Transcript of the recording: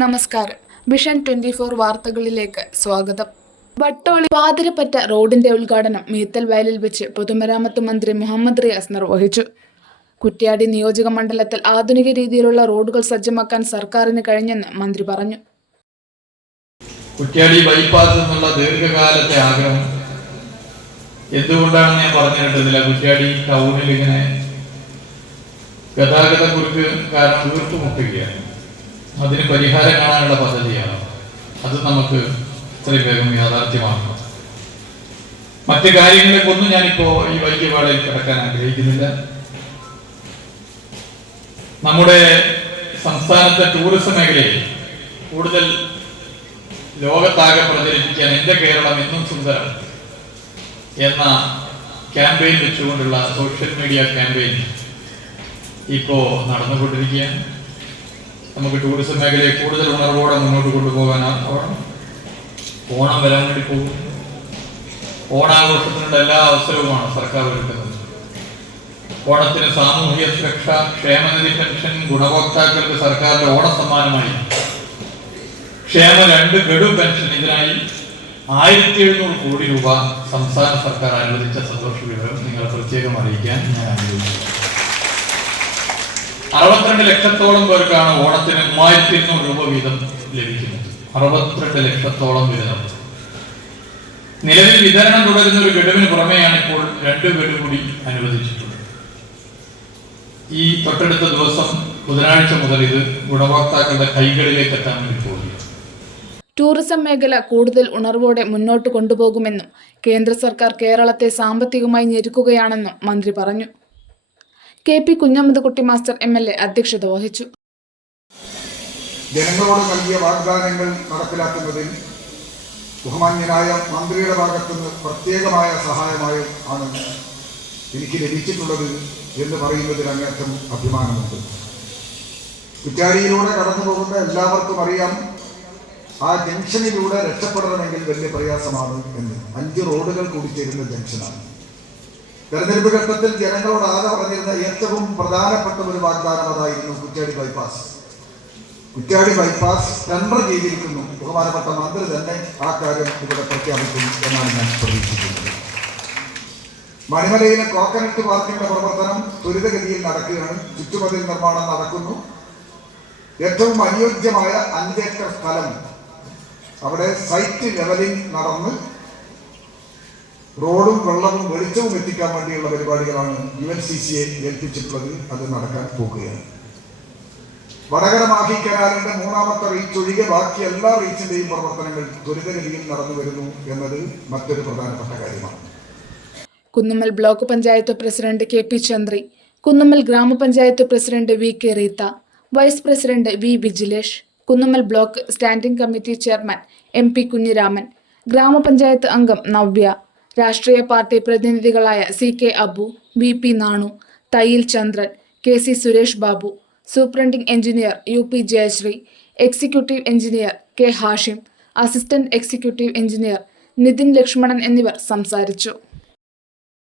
നമസ്കാരം. വിഷൻ 24 വാർത്തകളിലേക്ക് സ്വാഗതം. വട്ടോളി പാതിരപ്പറ്റ റോഡിന്റെ ഉദ്ഘാടനം മീത്തൽ വയലിൽ വെച്ച് പൊതുമരാമത്ത് മന്ത്രി മുഹമ്മദ് റിയാസ് നിർവഹിച്ചു. കുറ്റ്യാടി നിയോജക മണ്ഡലത്തിൽ ആധുനിക രീതിയിലുള്ള റോഡുകൾ സജ്ജമാക്കാൻ സർക്കാരിന് കഴിഞ്ഞെന്ന് മന്ത്രി പറഞ്ഞു. കുറ്റ്യാടി ബൈപ്പാസ് എന്നുള്ള ദീർഘകാലത്തെ ആഗ്രഹം എന്തുകൊണ്ടാണെന്ന് ഞാൻ പറഞ്ഞിട്ടില്ല. കുറ്റ്യാടി ടൗണിൽ ഇങ്ങനെ ഗതാഗത കുരുക്ക് കാരണം വീർത്തുമുട്ടുകയാണ്. അതിന് പരിഹാരം കാണാനുള്ള പദ്ധതിയാണ്. അത് നമുക്ക് ഇത്രയും വേഗം യാഥാർത്ഥ്യമാക്കണം. മറ്റു കാര്യങ്ങളിലേക്കൊന്നും ഞാനിപ്പോ ഈ വൈദ്യപാടയിൽ കിടക്കാൻ ആഗ്രഹിക്കുന്നില്ല. നമ്മുടെ സംസ്ഥാനത്തെ ടൂറിസം മേഖലയിൽ കൂടുതൽ ലോകത്താകെ പ്രചരിപ്പിക്കാൻ എന്റെ കേരളം എന്നും സുന്ദരം എന്ന ക്യാമ്പയിൻ വെച്ചുകൊണ്ടുള്ള സോഷ്യൽ മീഡിയ ക്യാമ്പയിൻ ഇപ്പോ നടന്നുകൊണ്ടിരിക്കുകയാണ്. നമുക്ക് ടൂറിസം മേഖലയെ കൂടുതൽ ഉണർവോടെ മുന്നോട്ട് കൊണ്ടുപോകാനാവണം. ഓണം വരാൻ വേണ്ടി പോകും. ഓണാഘോഷത്തിനുള്ള എല്ലാ അവസരവുമാണ് സർക്കാർ ഒരുക്കുന്നത്. ഓണത്തിന് സാമൂഹിക സുരക്ഷ, ക്ഷേമനിധി പെൻഷൻ ഗുണഭോക്താക്കൾക്ക് സർക്കാരിന്റെ ഓണസമ്മാനമായി ക്ഷേമ 2 ഗഡു പെൻഷൻ ഇതിനായി 1700 കോടി രൂപ സംസ്ഥാന സർക്കാർ അനുവദിച്ച സന്തോഷ വിവരം നിങ്ങളെ പ്രത്യേകം അറിയിക്കാൻ ഞാൻ ആഗ്രഹിക്കുന്നു. 62 ലക്ഷത്തോളം പേർക്കാണ് ഓണത്തിന് 3200 രൂപ വീതം ലഭിക്കുന്നത്. 62 ലക്ഷത്തോളം വീതം. നിലവിൽ വിതരണം തുടരുന്ന ഒരു ഗഡുവിന് പുറമെയാണ് ഇപ്പോൾ 2 ഗഡു കൂടി അനുവദിച്ചിട്ടുള്ളത്. ഈ തൊട്ടടുത്ത ദിവസം ബുധനാഴ്ച മുതൽ ഇത് ഗുണഭോക്താക്കളുടെ കൈകളിലേക്ക് എത്താൻ വേണ്ടി പോകുന്നു. ടൂറിസം മേഖല കൂടുതൽ ഉണർവോടെ മുന്നോട്ട് കൊണ്ടുപോകുമെന്നും കേന്ദ്ര സർക്കാർ കേരളത്തെ സാമ്പത്തികമായി ഞെരുക്കുകയാണെന്നും മന്ത്രി പറഞ്ഞു. KP കുഞ്ഞമ്മദ്കുട്ടി മാസ്റ്റർ MLA അധ്യക്ഷത വഹിച്ചു. ജനങ്ങളോട് നൽകിയ വാഗ്ദാനങ്ങൾ നടപ്പിലാക്കുന്നതിൽ ബഹുമാന്യനായ മന്ത്രിയുടെ ഭാഗത്തുനിന്ന് പ്രത്യേകമായ സഹായമായി ആണ് എനിക്ക് ലഭിച്ചിട്ടുള്ളത് എന്ന് പറയുന്നതിൽ അങ്ങേറ്റം അഭിമാനമുണ്ട്. കുറ്റ്യാടിയിലൂടെ കടന്നു പോകുന്ന എല്ലാവർക്കും അറിയാം, ആ ജംഗ്ഷനിലൂടെ രക്ഷപ്പെടണമെങ്കിൽ വലിയ പ്രയാസമാണ് എന്ന്. 5 റോഡുകൾ കൂടി ചേരുന്ന ജംഗ്ഷനാണ്. തെരഞ്ഞെടുപ്പ് ഘട്ടത്തിൽ ജനങ്ങളോട് ആകെ പറഞ്ഞിരുന്ന ഏറ്റവും പ്രധാനപ്പെട്ട ഒരു വാഗ്ദാനം അതായിരുന്നു Kuttiadi bypass. Kuttiadi bypass tender ചെയ്തിരിക്കുന്നു. ബഹുമാനപ്പെട്ട മന്ത്രി തന്നെ ആ കാര്യം ഇവിടെ പ്രഖ്യാപിക്കും എന്നാണ് ഞാൻ പ്രതീക്ഷിക്കുന്നത്. മണിമലയിലെ കോക്കനട്ട് പാർക്കിന്റെ പ്രവർത്തനം ത്വരിതഗതിയിൽ നടക്കുകയാണ്. ചുറ്റുമതിൽ നിർമ്മാണം നടക്കുന്നു. ഏറ്റവും അനുയോജ്യമായ 5 ഏക്കർ സ്ഥലം അവിടെ സൈറ്റ് ലെവലിംഗ് നടന്ന് റോഡും വെള്ളവും വെളിച്ചവും എത്തിക്കാൻ വേണ്ടിയുള്ള പരിപാടികളാണ് UNCCയെ ഏൽപ്പിച്ചിട്ടുള്ളത്. അത് നടക്കാൻ പോകുകയാണ്. വടകര മാഹി കനാലിന്റെ 3ാമത്തെ റീച്ച് ഒഴികെ ബാക്കി എല്ലാ റീച്ചിന്റെയും പ്രവർത്തനങ്ങൾ ത്വരിതഗതിയിൽ നടന്നു വരുന്നു എന്നത് മറ്റൊരു പ്രധാനപ്പെട്ട കാര്യമാണ്. Kunnummal block panchayat president KP Chandri, Kunnummal grama panchayat president VK Reetha, vice president V Vijilesh, Kunnummal block standing committee chairman MP Kunhiraman, grama panchayat അംഗം നവ്യ, രാഷ്ട്രീയ പാർട്ടി പ്രതിനിധികളായ CK Abu, VP Nanu, Thayyil Chandran, KC Suresh Babu, superintending engineer UP Jayasree, executive engineer K Hashim, assistant executive engineer Nithin Lakshmanan എന്നിവർ സംസാരിച്ചു.